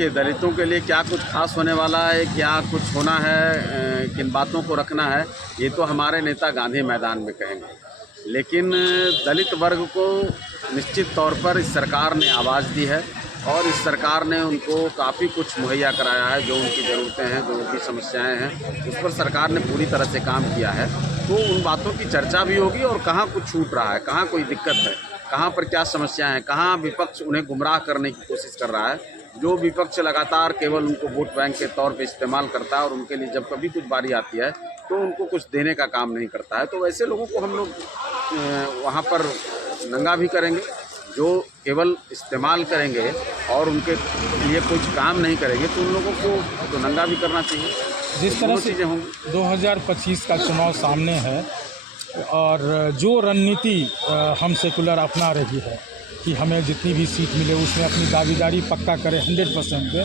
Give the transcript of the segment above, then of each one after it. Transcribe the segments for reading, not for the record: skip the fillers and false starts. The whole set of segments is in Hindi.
देखिए, दलितों के लिए क्या कुछ खास होने वाला है, क्या कुछ होना है, किन बातों को रखना है, ये तो हमारे नेता गांधी मैदान में कहेंगे। लेकिन दलित वर्ग को निश्चित तौर पर इस सरकार ने आवाज़ दी है और इस सरकार ने उनको काफ़ी कुछ मुहैया कराया है। जो उनकी ज़रूरतें हैं, जो उनकी समस्याएं हैं, उस पर सरकार ने पूरी तरह से काम किया है। तो उन बातों की चर्चा भी होगी और कहाँ कुछ छूट रहा है, कहाँ कोई दिक्कत है, कहाँ पर क्या समस्याएं हैं, कहाँ विपक्ष उन्हें गुमराह करने की कोशिश कर रहा है। जो विपक्ष लगातार केवल उनको वोट बैंक के तौर पे इस्तेमाल करता है और उनके लिए जब कभी कुछ बारी आती है तो उनको कुछ देने का काम नहीं करता है। तो वैसे लोगों को हम लोग वहाँ पर नंगा भी करेंगे। जो केवल इस्तेमाल करेंगे और उनके लिए कुछ काम नहीं करेंगे तो उन लोगों को तो नंगा भी करना चाहिए। जिस तरह से 2025 का चुनाव सामने है और जो रणनीति हम सेकुलर अपना रही है कि हमें जितनी भी सीट मिले उसमें अपनी दावेदारी पक्का करें 100% पे,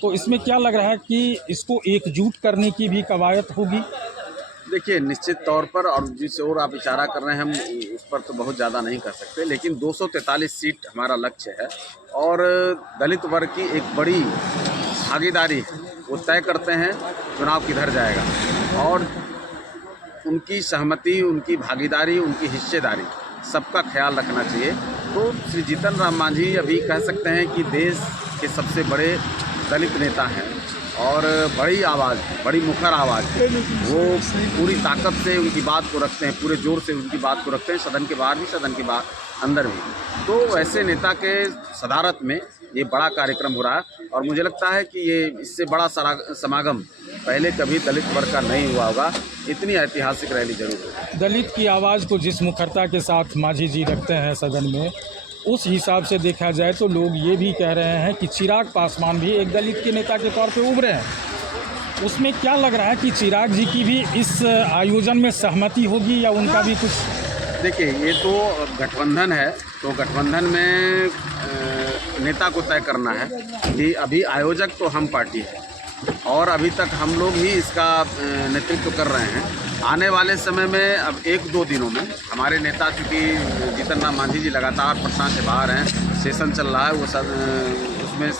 तो इसमें क्या लग रहा है कि इसको एकजुट करने की भी कवायद होगी? देखिए, निश्चित तौर पर, और जिस ओर आप इशारा कर रहे हैं हम उस पर तो बहुत ज़्यादा नहीं कर सकते, लेकिन 243 सीट हमारा लक्ष्य है और दलित वर्ग की एक बड़ी भागीदारी वो तय करते हैं चुनाव किधर जाएगा और उनकी सहमति, उनकी भागीदारी, उनकी हिस्सेदारी सबका ख्याल रखना चाहिए। तो श्री जीतन राम मांझी अभी कह सकते हैं कि देश के सबसे बड़े दलित नेता हैं और बड़ी आवाज़, बड़ी मुखर आवाज़, वो पूरी ताकत से उनकी बात को रखते हैं, पूरे जोर से उनकी बात को रखते हैं, सदन के बाहर भी, सदन के बाहर अंदर भी। तो ऐसे नेता के सदारत में ये बड़ा कार्यक्रम हो रहा है और मुझे लगता है कि ये इससे बड़ा समागम पहले कभी दलित वर्ग का नहीं हुआ होगा। इतनी ऐतिहासिक रैली जरूर होगी। दलित की आवाज़ को जिस मुखरता के साथ मांझी जी रखते हैं सदन में, उस हिसाब से देखा जाए तो लोग ये भी कह रहे हैं कि चिराग पासवान भी एक दलित के नेता के तौर पे उभरे हैं। उसमें क्या लग रहा है कि चिराग जी की भी इस आयोजन में सहमति होगी या उनका भी कुछ? देखिए, ये तो गठबंधन है, तो गठबंधन में नेता को तय करना है कि अभी आयोजक तो हम पार्टी है और अभी तक हम लोग ही इसका नेतृत्व कर रहे हैं। आने वाले समय में अब 1-2 दिनों में हमारे नेता, चूँकि जीतन राम मांझी जी लगातार पटना से बाहर हैं, सेशन चल रहा है, वो उसमें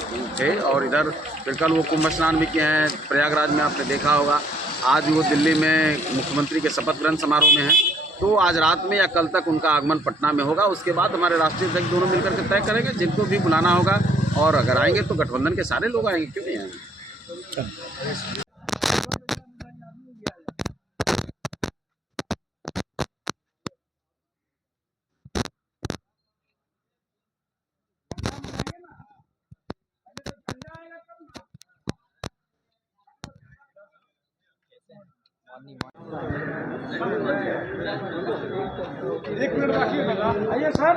थे और इधर फिर कल वो कुंभ स्नान भी किए हैं प्रयागराज में, आपने देखा होगा। आज वो दिल्ली में मुख्यमंत्री के शपथ ग्रहण समारोह में हैं। तो आज रात में या कल तक उनका आगमन पटना में होगा। उसके बाद हमारे राष्ट्रीय अध्यक्ष दोनों मिलकर के तय करेंगे जिनको भी बुलाना होगा और अगर आएंगे तो गठबंधन के सारे लोग आएंगे, क्यों नहीं आएंगे। एक मिनट बाकी आइए सर।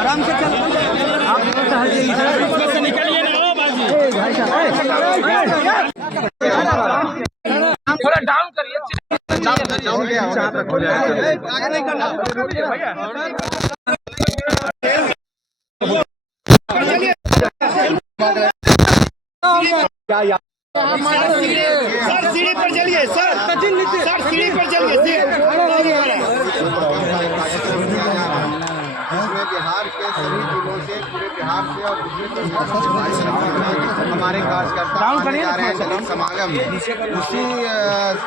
आराम से चल, आप निकलिए ना बाजी, थोड़ा डाउन करिए, आगे नहीं करना भैया। सर सीढ़ी पर चलिए, सर सीढ़ी पर चलिए। बिहार के सभी जिलों से, पूरे बिहार से और हमारे कार्यकर्ता जा रहे हैं दलित समागम। उसी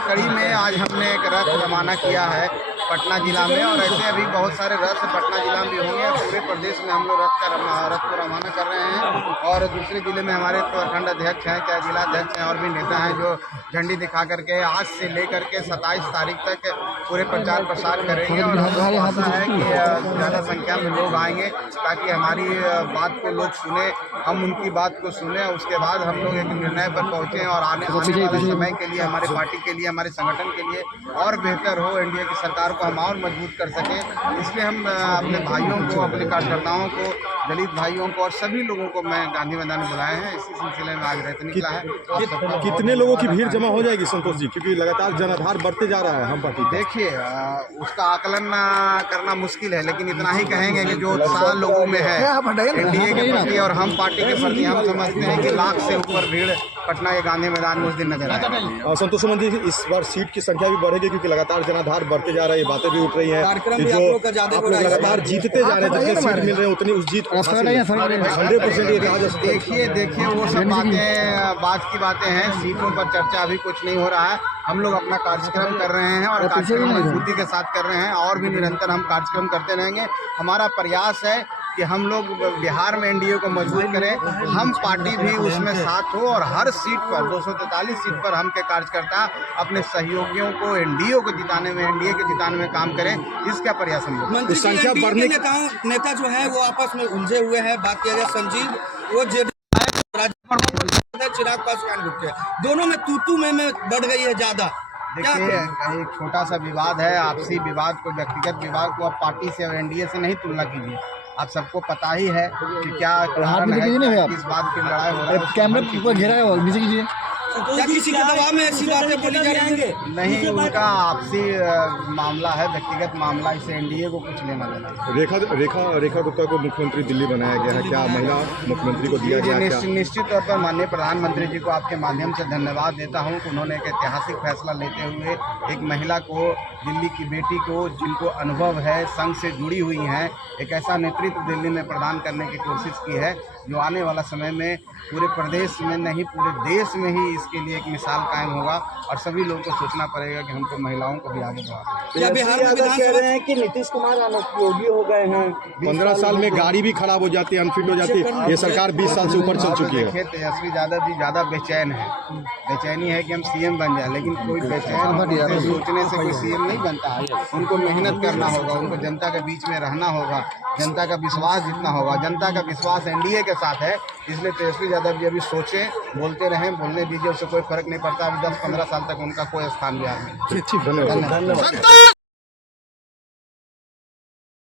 कड़ी में आज हमने एक रथ रवाना किया है पटना जिला में, और ऐसे अभी बहुत सारे रथ पटना जिला में भी होंगे। पूरे प्रदेश में हम लोग रथ को रवाना कर रहे हैं, और दूसरे जिले में हमारे प्रखंड अध्यक्ष हैं, क्या जिला अध्यक्ष हैं, और भी नेता हैं जो झंडी दिखा करके आज से लेकर के 27 तारीख तक पूरे प्रचार प्रसार करेंगे। और हमको आशा है कि ज़्यादा संख्या में लोग आएंगे ताकि हमारी बात को लोग सुने, हम उनकी बात को सुने, उसके बाद हम लोग एक निर्णय पर पहुँचें और आने वाले समय के लिए हमारे पार्टी के लिए, हमारे संगठन के लिए और बेहतर हो, एनडीए की सरकार को हम और मजबूत कर सकें। इसलिए हम अपने भाइयों को, अपने कार्यकर्ताओं को, दलित भाइयों को और सभी लोगों को मैं गांधी मैदान में बुलाए हैं। इसी सिलसिले में आज रथ निकला है। कितने लोगों की भीड़ जमा हो जाएगी संतोष जी, क्योंकि लगातार जनाधार बढ़ते जा रहा है हम पार्टी? देखिए, उसका आकलन करना मुश्किल है, लेकिन इतना ही कहेंगे कि जो उत्साह लोगों में है एनडीए के प्रति और हम पार्टी के प्रति, हम समझते हैं कि लाख से ऊपर भीड़ पटना के गांधी मैदान में उस दिन नजर आएगी। संतोष सुमन जी, इस बार सीट की संख्या भी बढ़ेगी क्योंकि लगातार जनाधार बढ़ते जा रहा है, ये बातें भी उठ रही हैं कि जो आप लोग लगातार जीतते जा रहे हैं, जितनी सीट मिल रही है उतनी उस जीत 100% ये कहा जा सकता है। देखिए वो सब बात की बातें हैं, सीटों पर चर्चा अभी कुछ नहीं हो रहा है। हम लोग अपना कार्यक्रम कर रहे हैं और कार्यक्रम मजबूती के साथ कर रहे हैं, और भी निरंतर हम कार्यक्रम करते रहेंगे। हमारा प्रयास है कि हम लोग बिहार में एनडीए को मजबूत करें, हम पार्टी भी उसमें साथ हो, और हर सीट पर 243 सीट पर हम के कार्यकर्ता अपने सहयोगियों को एनडीए को जिताने में, एनडीए के जिताने में काम करें, इसका प्रयास हम लोग। मंत्री संख्या बढ़ने के नेता जो है वो आपस में उलझे हुए हैं। बात किया जाए संजीव, वो चिराग पासवान गुट, दोनों में तू में बढ़ गई है ज्यादा। देखिए, एक छोटा सा विवाद है, आपसी विवाद को, व्यक्तिगत विवाद को आप पार्टी से और एनडीए से नहीं तुलना कीजिए। आप सबको पता ही है कि क्या कारण है, किस बात की लड़ाई हो रही है। कैमरे पर घेरा है, नीचे कीजिए। क्या किसी के दबाव में ऐसी बातें बोली जा रही है? नहीं, उनका आपसी मामला है, व्यक्तिगत मामला, इससे एनडीए को कुछ लेना देना। रेखा गुप्ता को मुख्यमंत्री दिल्ली बनाया गया है, क्या महिला मुख्यमंत्री को दिया गया है? निश्चित तौर पर माननीय प्रधानमंत्री जी को आपके माध्यम से धन्यवाद देता हूं कि उन्होंने एक ऐतिहासिक फैसला लेते हुए एक महिला को, दिल्ली की बेटी को, जिनको अनुभव है, संघ से जुड़ी हुई हैं, एक ऐसा नेतृत्व दिल्ली में प्रदान करने की कोशिश की है जो आने वाला समय में पूरे प्रदेश में नहीं पूरे देश में ही इसके लिए एक मिसाल कायम होगा। और सभी लोगों को सोचना पड़ेगा कि हमको महिलाओं को भी आगे बढ़ाना। बिहार में कह रहे हैं कि नीतीश कुमार अनुपयोगी हो गए हैं, 15 साल में गाड़ी भी खराब हो जाती है, अनफिट हो जाती है। ये सरकार 20 साल से ऊपर चल चुकी है। देखिए, तेजस्वी यादव जी ज़्यादा बेचैन है, बेचैनी है कि हम सीएम बन जाए, लेकिन कोई बेचैन सोचने से कोई सीएम नहीं बनता है। उनको मेहनत करना होगा, उनको जनता के बीच में रहना होगा, जनता का विश्वास जीतना होगा। जनता का विश्वास एनडीए के साथ है, इसलिए तेजस्वी यादव जी अभी सोचें, बोलते रहें, बोलने दीजिए, उससे कोई फर्क नहीं पड़ता। अभी 10-15 साल तक उनका कोई स्थान बिहार में। धन्यवाद।